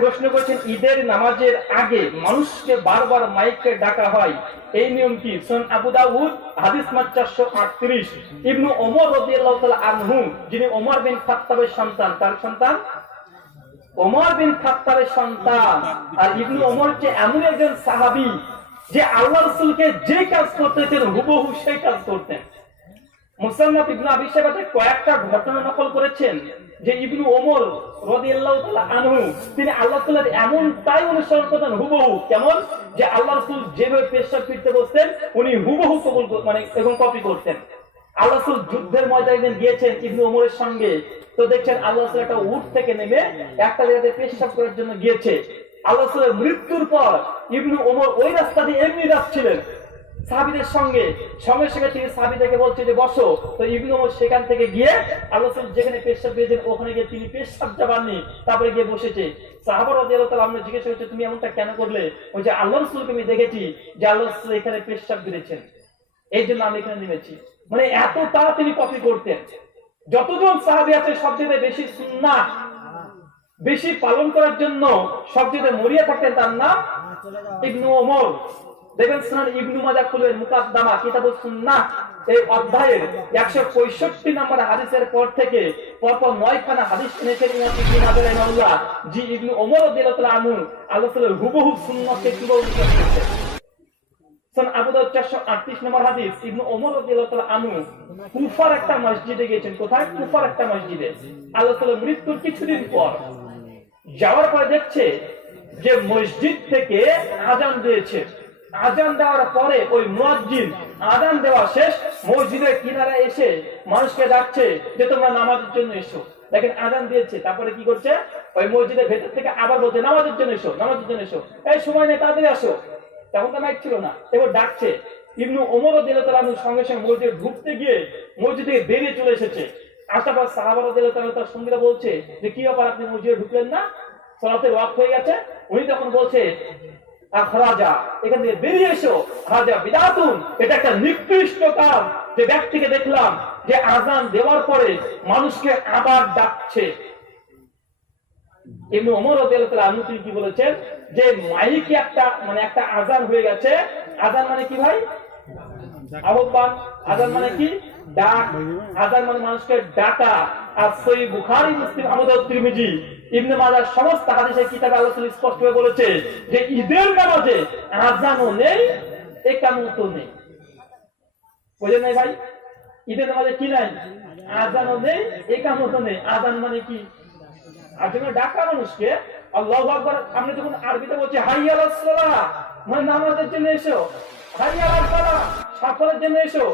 প্রশ্ন করেছেন, ঈদের নামাজের আগে মানুষকে বারবার মাইকে ডাকা হয়, এই নিয়ম কি? সুনান আবু দাউদ হাদিস নম্বর 438। ইবনু ওমর রাদিয়াল্লাহু তাআলা আনহু, যিনি ওমর বিন খাত্তাবের সন্তান, তার সন্তান ওমর বিন খাত্তাবের সন্তান, আর ইবনু ওমর যে এমন একজন সাহাবী যে আল্লাহর রাসূলকে যে কাজ করতেন হুবহু সেই কাজ করতেন। মুসান্নাফ ইবনে আবি শাইবাতে কয়েকটা ঘটনা নকল করেছেন যে ইবনু ওমর রাদিয়াল্লাহু তাআলা আনহু তিনি আল্লাহ তাআলার এমন তাই অনুসরণ করতেন হুবহু, কেমন যে আল্লাহ রাসূল যেভাবে পেশাব করতে বসতেন উনি হুবহু কবুল মানে এবং কপি করতেন। আল্লাহ রাসূল যুদ্ধের ময়দানে গিয়েছেন ইবনু ওমরের সঙ্গে, তো দেখছেন আল্লাহ রাসূল একটা উট থেকে নেমে একটা জায়গাতে পেশাব করার জন্য গিয়েছে। আল্লাহ রাসূলের মৃত্যুর পর ইবনু ওমর ওই রাস্তা দিয়ে এমনি যাচ্ছিলেন সাহাবীদের সঙ্গে, সঙ্গে সঙ্গে তিনি সাহাবীদেরকে বলছে যে বসো। তো ইবনু ওমর সেখান থেকে গিয়ে আল্লাহ রাসূল যেখানে পেশাব দিয়েছেন ওখানে গিয়ে তিনি পেশাব জাবাননি, তারপরে গিয়ে বসেছে। সাহাবা রাদিয়াল্লাহু তাআলা আমরা জিজ্ঞেস করেছে তুমি এমনটা কেন করলে? ওই যে আল্লাহ রাসূলকে আমি দেখেছি যে আল্লাহ রাসূল এখানে পেশাব দিয়েছেন, এই জন্য আমি এখানে নেমেছি। মানে এত তারা তিনি কপি করতেন। যতজন সাহাবী আছে সবচেয়ে বেশি সুন্নাহ বেশি পালন করার জন্য সবচেয়ে মরিয়া থাকতেন তার নাম ইবনু ওমর। দেখবেন সুনান ইবনু মাজাহ খুলবেন, মুকাদ্দামা কিতাবুস সুন্নাহ এই অধ্যায়ের 165 নম্বর হাদিসের পর থেকে পরপর 9 খানা হাদিস এনেছেন ইমাম ইবনে মাজাহ রাহিমাহুল্লাহ, জি ইবনু ওমর রাদিয়াল্লাহু তাআলা আনহু আল্লাহ তাআলার হুবহু সুন্নাহকে কিভাবে অনুসরণ করেছেন। সুনান আবু দাউদ 438 নম্বর হাদিস, ইবনু ওমর রাদিয়াল্লাহু তাআলা আনহু কুফার একটা মসজিদে গিয়েছেন। কোথায়? কুফার একটা মসজিদে। আল্লাহ তাআলার মৃত্যুর কিছুদিন পর যাওয়ার পরে দেখছে যে মসজিদ থেকে আযান দিয়েছে। আযান দেওয়ার পরে ওই মুয়াজ্জিন আযান দেওয়া শেষ মসজিদের কিনারে এসে মানুষকে ডাকছে যে তোমরা নামাজের জন্য এসো। দেখেন আযান দিয়েছে, তারপরে কি করছে? ওই মসজিদের ভেতর থেকে আবার বলছে নামাজের জন্য এসো, নামাজের জন্য এসো, এই সময় নেই তাড়াতাড়ি আসো। তখন তো মাইক ছিল না, এবার ডাকছে। ইবনু ওমর রাদিয়াল্লাহু তাআলা আনহু সঙ্গে সঙ্গে মসজিদে ঢুকতে গিয়ে মসজিদ থেকে বেরিয়ে চলে এসেছে। আসার পর সাহাবা রাদিয়াল্লাহু তাআলা তার সঙ্গীরা বলছে যে কি ব্যাপার আপনি মসজিদে ঢুকলেন না, সালাতের ওয়াক্ত হয়ে গেছে। উনি তখন বলছে আখরাজা, এখান থেকে বেরিয়ে এসো, হাজা বিদাতুন, এটা একটা নিকৃষ্ট কাজ যে ব্যক্তিকে দেখলাম যে আযান দেওয়ার পরে মানুষকে আবার ডাকছে। ইবনু ওমর রাদিয়াল্লাহু তাআলা আনহু কি বলেছেন যে মাইকে একটা আযান হয়ে গেছে। আযান মানে কি ভাই? আহ্বান। আযান মানে কি? ডাক। আযান মানে মানুষকে ডাকা। আর সহিহ বুখারী, মুসলিম, আবু দাউদ, তিরমিজি, ইবনে মাজাহ সমস্ত হাদিসের কিতাবে আল্লাহ তাআলা স্পষ্টভাবে বলেছে যে ঈদের নামাজে আযানও নেই, ইকামতও নেই। বুঝলেন না ভাই? ঈদের নামাজে কি নাই? আযানও নেই, ইকামতও নেই। আযান মানে কি? আযান ডাকা মানুষকে আল্লাহু আকবার। আমরা যখন আরবিতে বলছি হাইয়া আলাস সালাহ, মানে নামাজের জন্য এসো, হাইয়া আলাস সালাহ সাফারের জন্য এসো।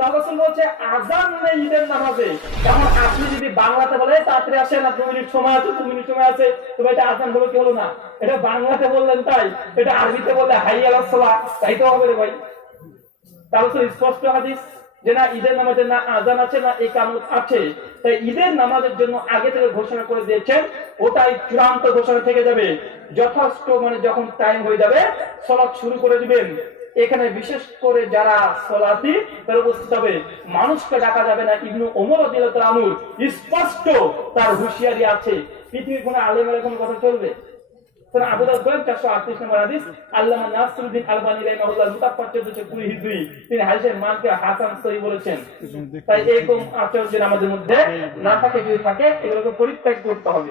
রাসূল বলছে আযান নেই ঈদের নামাজে। যেমন আপনি যদি বাংলাতে বলে তাড়াতাড়ি আসেন, 2 মিনিট সময় আছে, 2 মিনিট সময় আছে, তো এটা আযান হলো কি হলো না? এটা বাংলাতে বললেন তাই, এটা আরবিতে বললে হাইয়া আলাস সালাহ, তাই তো হবে রে ভাই। তাহলে স্পষ্ট হাদিস যে না ঈদের নামাজে না আযান আছে না ইকামত আছে। তাই ঈদের নামাজের জন্য আগে থেকে ঘোষণা করে দিয়েছেন, ওটাই চূড়ান্ত ঘোষণা থেকে যাবে। যথেষ্ট মানে যখন টাইম হয়ে যাবে সালাত শুরু করে দিবেন। এখানে বিশেষ করে যারা সালাতি তারা উপস্থিত হবে, মানুষকে ডাকা যাবে না। ইবনু ওমর রাদিয়াল্লাহু তাআলা আনহু স্পষ্ট তার হুঁশিয়ারি আছে। পৃথিবীর কোনো আলেমের কোনো কথা চলবে? আবু দাউদ 438 নম্বর হাদিস, আল্লামা নাসিরউদ্দিন আলবানী রাহিমাহুল্লাহ মুতাফাক্কির 20 হিজরি, তিনি হাদিসের মানকে হাসান সহিহ বলেছেন। তাই এরকম আচরণ যেন আমাদের মধ্যে না থাকে, যদি থাকে এগুলোকে পরিত্যাগ করতে হবে।